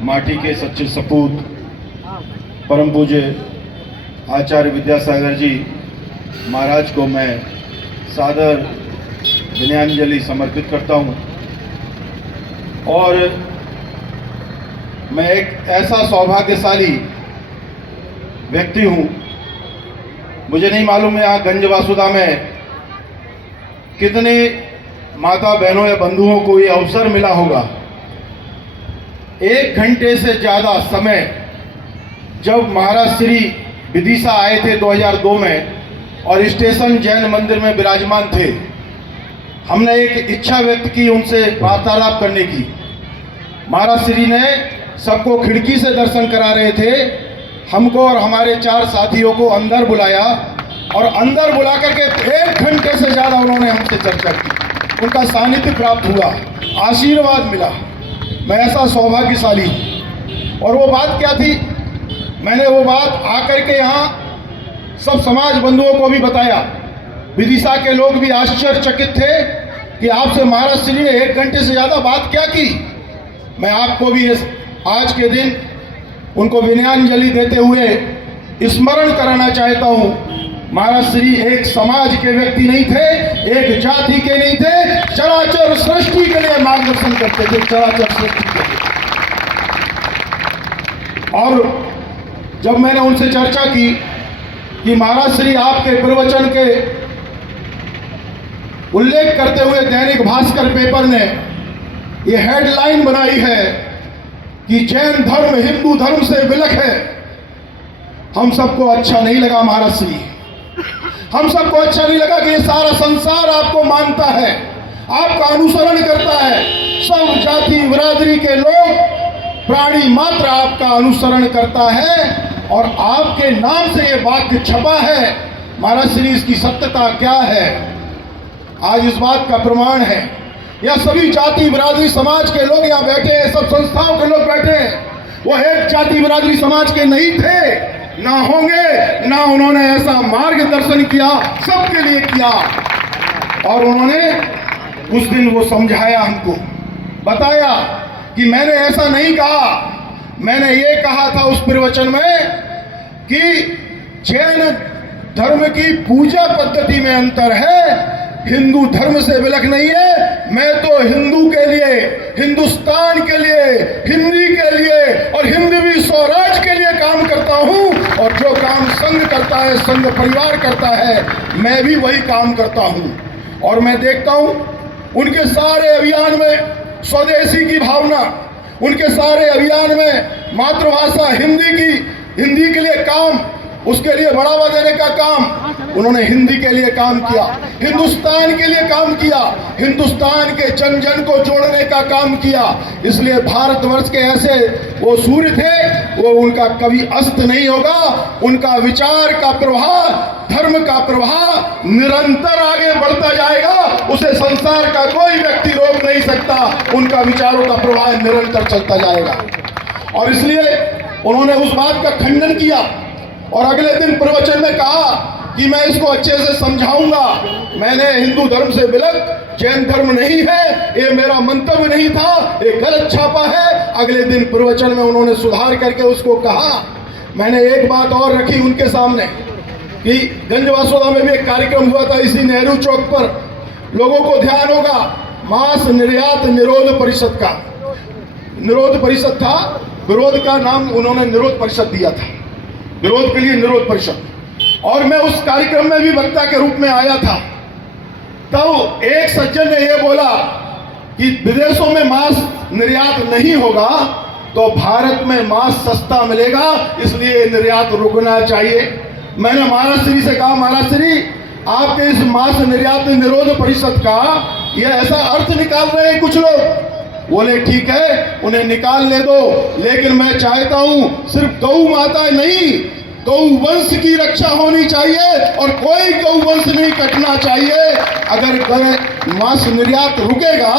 माटी के सच्चे सपूत परम पूज्य आचार्य विद्यासागर जी महाराज को मैं सादर विनयान्जलि समर्पित करता हूँ। और मैं एक ऐसा सौभाग्यशाली व्यक्ति हूँ, मुझे नहीं मालूम है यहाँ गंज वासुदा में कितने माता बहनों या बंधुओं को ये अवसर मिला होगा। 1 घंटे से ज़्यादा समय जब महाराज श्री विदिशा आए थे 2002 में और स्टेशन जैन मंदिर में विराजमान थे, हमने एक इच्छा व्यक्त की उनसे वार्तालाप करने की। महाराज श्री ने सबको खिड़की से दर्शन करा रहे थे, हमको और हमारे 4 साथियों को अंदर बुलाया और अंदर बुला करके 1 घंटे से ज़्यादा उन्होंने हमसे चर्चा की। उनका सानिध्य प्राप्त हुआ, आशीर्वाद मिला। मैं ऐसा सौभाग्यशाली हूँ। और वो बात क्या थी, मैंने वो बात आकर के यहाँ सब समाज बंधुओं को भी बताया। विदिशा के लोग भी आश्चर्यचकित थे कि आपसे महाराज श्री ने 1 घंटे से ज़्यादा बात क्या की। मैं आपको भी आज के दिन उनको विनयान्जलि देते हुए स्मरण कराना चाहता हूँ। महाराज श्री एक समाज के व्यक्ति नहीं थे, एक जाति के नहीं थे, चराचर सृष्टि के लिए मार्गदर्शन करते थे, चराचर सृष्टि के लिए। और जब मैंने उनसे चर्चा की कि महाराज श्री आपके प्रवचन के उल्लेख करते हुए दैनिक भास्कर पेपर ने ये हेडलाइन बनाई है कि जैन धर्म हिंदू धर्म से विलख है। हम सबको अच्छा नहीं लगा महाराज श्री, हम सबको अच्छा नहीं लगा कि ये सारा संसार आपको मानता है, आपका अनुसरण करता है। सब जाति बिरादरी के लोग, प्राणी मात्र आपका अनुसरण करता है और आपके नाम से ये वाक्य छपा है। महाराज श्री इसकी सत्यता क्या है, आज इस बात का प्रमाण है। या सभी जाति बिरादरी समाज के लोग यहाँ बैठे हैं, सब संस्थाओं के लोग बैठे हैं, वो एक जाति बिरादरी समाज के नहीं थे, ना होंगे, ना उन्होंने ऐसा मार्गदर्शन किया, सबके लिए किया। और उन्होंने उस दिन वो समझाया, हमको बताया कि मैंने ऐसा नहीं कहा, मैंने ये कहा था उस प्रवचन में कि जैन धर्म की पूजा पद्धति में अंतर है, हिंदू धर्म से विलख नहीं है। मैं तो हिंदू के लिए, हिंदुस्तान के लिए, हिंदी के लिए और हिंदवी स्वराज के लिए काम करता हूं। और जो काम संघ करता है, संघ परिवार करता है, मैं भी वही काम करता हूं। और मैं देखता हूं उनके सारे अभियान में स्वदेशी की भावना, उनके सारे अभियान में मातृभाषा हिंदी के लिए काम, उसके लिए बढ़ावा देने का काम, उन्होंने हिंदी के लिए काम किया, हिंदुस्तान के लिए काम किया, हिंदुस्तान के जन जन को जोड़ने का काम किया। इसलिए भारतवर्ष के ऐसे वो सूर्य थे, वो उनका कभी अस्त नहीं होगा। उनका विचार का प्रवाह, धर्म का प्रवाह निरंतर आगे बढ़ता जाएगा, उसे संसार का कोई व्यक्ति रोक नहीं सकता। उनका विचारों का प्रवाह निरंतर चलता जाएगा। और इसलिए उन्होंने उस बात का खंडन किया और अगले दिन प्रवचन में कहा कि मैं इसको अच्छे से समझाऊंगा। मैंने हिंदू धर्म से विलख जैन धर्म नहीं है, ये मेरा मंतव्य नहीं था, ये गलत छापा है। अगले दिन प्रवचन में उन्होंने सुधार करके उसको कहा। मैंने एक बात और रखी उनके सामने कि गंज वासुदा में भी एक कार्यक्रम हुआ था इसी नेहरू चौक पर, लोगों को ध्यान होगा, मांस निर्यात निरोध परिषद का निरोध परिषद था, विरोध का नाम उन्होंने निरोध परिषद दिया था, विरोध के लिए निरोध परिषद। और मैं उस कार्यक्रम में भी वक्ता के रूप में आया था। तब एक सज्जन ने यह बोला कि विदेशों में मांस निर्यात नहीं होगा तो भारत में मांस सस्ता मिलेगा, इसलिए निर्यात रुकना चाहिए। मैंने महाराज श्री से कहा, महाराज श्री आपके इस मांस निर्यात निरोध परिषद का यह ऐसा अर्थ निकाल रहे हैं कुछ लोग। बोले ठीक है, उन्हें निकाल ले दो, लेकिन मैं चाहता हूं सिर्फ गौ माता नहीं, गौ वंश की रक्षा होनी चाहिए और कोई गौ वंश नहीं कटना चाहिए। अगर मांस निर्यात रुकेगा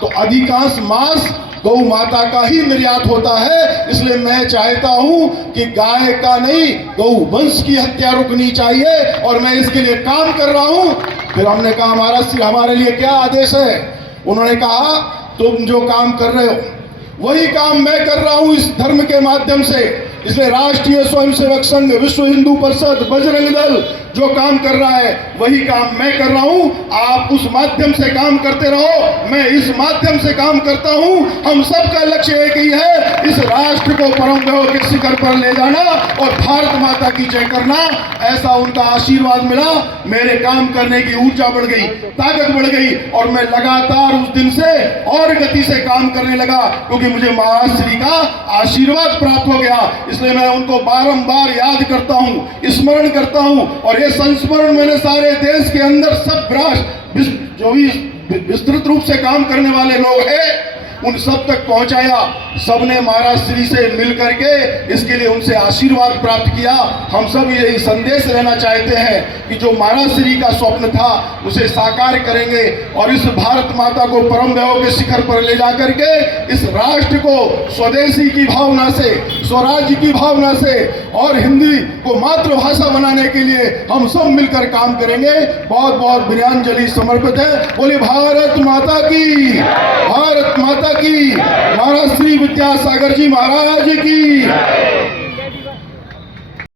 तो अधिकांश मांस गौ माता का ही निर्यात होता है। इसलिए मैं चाहता हूं कि गाय का नहीं, गौ वंश की हत्या रुकनी चाहिए और मैं इसके लिए काम कर रहा हूं। फिर हमने कहा महाराज हमारे लिए क्या आदेश है? उन्होंने कहा तुम जो काम कर रहे हो वही काम मैं कर रहा हूं इस धर्म के माध्यम से। इसलिए राष्ट्रीय स्वयंसेवक संघ, विश्व हिंदू परिषद, बजरंग दल जो काम कर रहा है वही काम मैं कर रहा हूं। आप उस माध्यम से काम करते रहो, मैं इस माध्यम से काम करता हूं। हम सबका लक्ष्य एक ही है, इस राष्ट्र को परम वैभव के शिखर पर ले जाना और भारत माता की जय करना। ऐसा उनका आशीर्वाद मिला, मेरे काम करने की ऊर्जा बढ़ गई, ताकत बढ़ गई और मैं लगातार उस दिन से और गति से काम करने लगा, क्योंकि मुझे महाराज श्री का आशीर्वाद प्राप्त हो गया। इसलिए मैं उनको बारंबार याद करता हूं, स्मरण करता हूं और ये संस्मरण मैंने सारे देश के अंदर सब राष्ट्र जो भी विस्तृत रूप से काम करने वाले लोग हैं उन सब तक पहुंचाया। सबने महाराज श्री से मिल करके इसके लिए उनसे आशीर्वाद प्राप्त किया। हम सब यही संदेश लेना चाहते हैं कि जो महाराज श्री का स्वप्न था उसे साकार करेंगे और इस भारत माता को परम वैभव के शिखर पर ले जा करके इस राष्ट्र को स्वदेशी की भावना से, स्वराज्य की भावना से और हिंदी को मातृभाषा बनाने के लिए हम सब मिलकर काम करेंगे। बहुत बहुत विनयाञ्जलि समर्पित है। बोले भारत माता की, भारत माता की, महाराज श्री विद्यासागर जी महाराज की।